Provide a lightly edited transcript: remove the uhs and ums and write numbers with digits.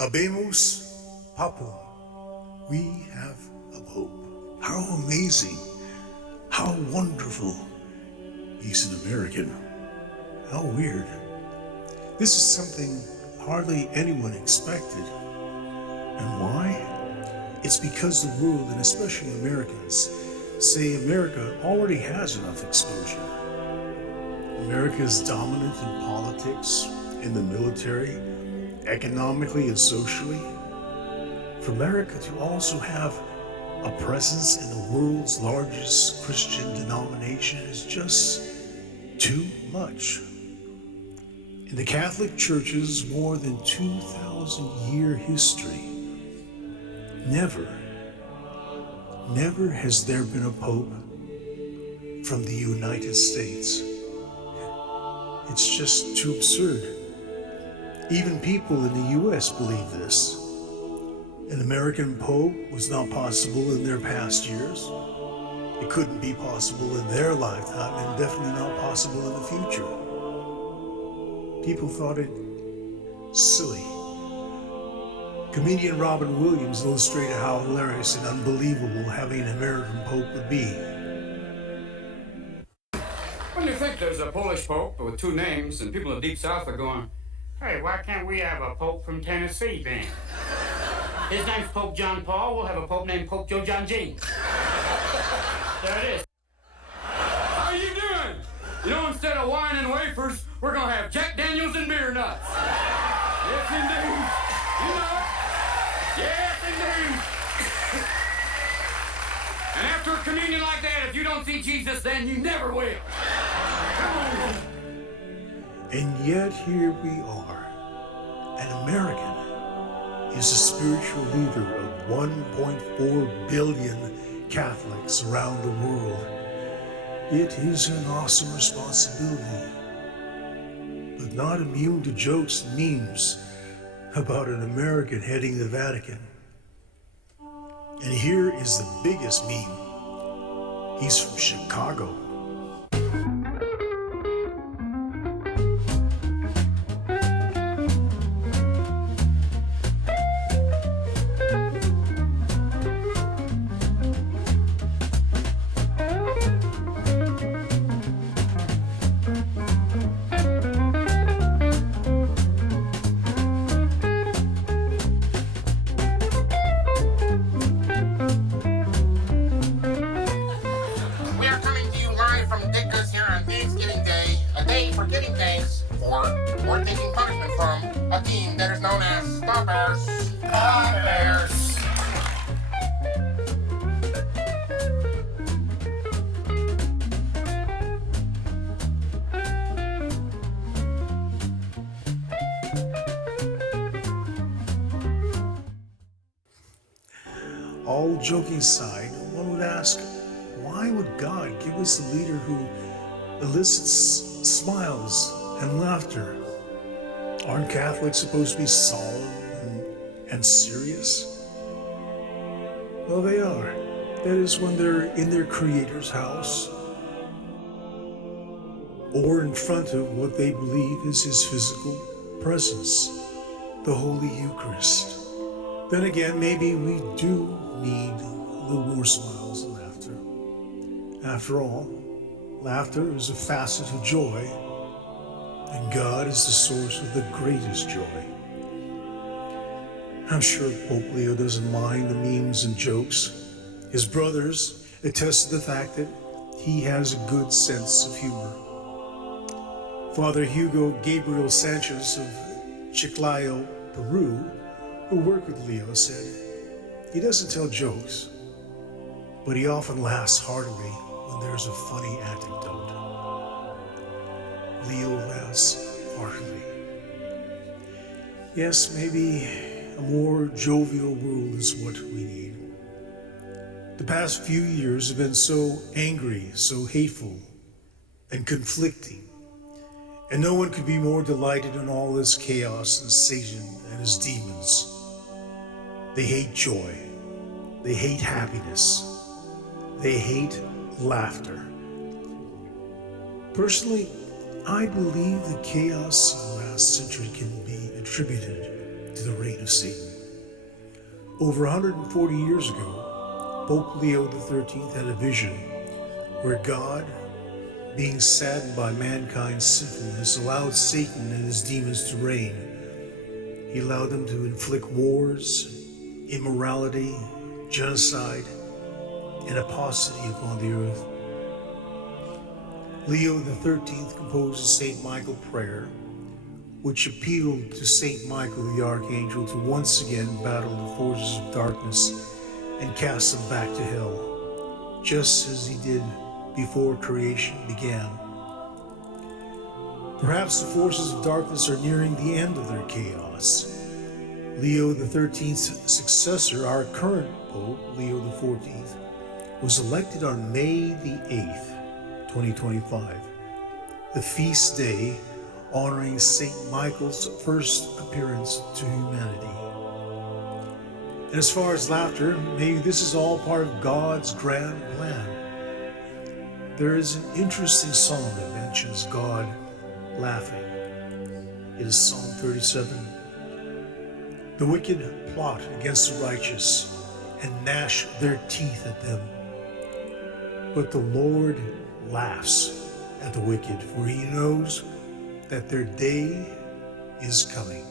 Habemus, Papum. We have a Pope. How amazing. How wonderful. He's an American. How weird. This is something hardly anyone expected. And why? It's because the world, and especially Americans, say America already has enough exposure. America is dominant in politics, in the military, economically and socially. For America to also have a presence in the world's largest Christian denomination is just too much. In the Catholic Church's more than 2,000-year history, never has there been a pope from the United States. It's just too absurd. Even people in the US believe this. An American pope was not possible in their past years. It couldn't be possible in their lifetime, and definitely not possible in the future. People thought it silly. Comedian Robin Williams illustrated how hilarious and unbelievable having an American pope would be. When you think there's a Polish pope with two names, and people in the Deep South are going, hey, why can't we have a pope from Tennessee then? His name's Pope John Paul. We'll have a pope named Pope Joe John James. There it is. How you doing? You know, instead of wine and wafers, we're going to have Jack Daniels and beer nuts. Yes, indeed. You know it. Yes, indeed. And after a communion like that, if you don't see Jesus, then you never will. Come on. And yet here we are. An American is a spiritual leader of 1.4 billion Catholics around the world. It is an awesome responsibility, but not immune to jokes and memes about an American heading the Vatican. And here is the biggest meme. He's from Chicago. Giving thanks or taking punishment from a team that is known as Stoppers. Stoppers. All joking aside, one would ask, why would God give us a leader who elicits smiles and laughter? Aren't Catholics supposed to be solemn and serious? Well, they are. That is when they're in their Creator's house or in front of what they believe is His physical presence, the Holy Eucharist. Then again, maybe we do need a little more smiles and laughter. After all, laughter is a facet of joy, and God is the source of the greatest joy. I'm sure Pope Leo doesn't mind the memes and jokes. His brothers attest to the fact that he has a good sense of humor. Father Hugo Gabriel Sanchez of Chiclayo, Peru, who worked with Leo, said he doesn't tell jokes, but he often laughs heartily when there's a funny anecdote. Leo laughs heartily. Yes, maybe a more jovial world is what we need. The past few years have been so angry, so hateful, and conflicting, and no one could be more delighted in all this chaos than Satan and his demons. They hate joy. They hate happiness. They hate laughter. Personally, I believe the chaos of the last century can be attributed to the reign of Satan. Over 140 years ago, Pope Leo XIII had a vision where God, being saddened by mankind's sinfulness, allowed Satan and his demons to reign. He allowed them to inflict wars, immorality, genocide, and apostasy upon the earth. Leo XIII composed the St. Michael prayer, which appealed to St. Michael the Archangel to once again battle the forces of darkness and cast them back to hell, just as he did before creation began. Perhaps the forces of darkness are nearing the end of their chaos. Leo XIII's successor, our current Pope, Leo XIV, was elected on May the 8th, 2025, the feast day honoring St. Michael's first appearance to humanity. And as far as laughter, maybe this is all part of God's grand plan. There is an interesting psalm that mentions God laughing. It is Psalm 37. The wicked plot against the righteous and gnash their teeth at them. But the Lord laughs at the wicked, for he knows that their day is coming.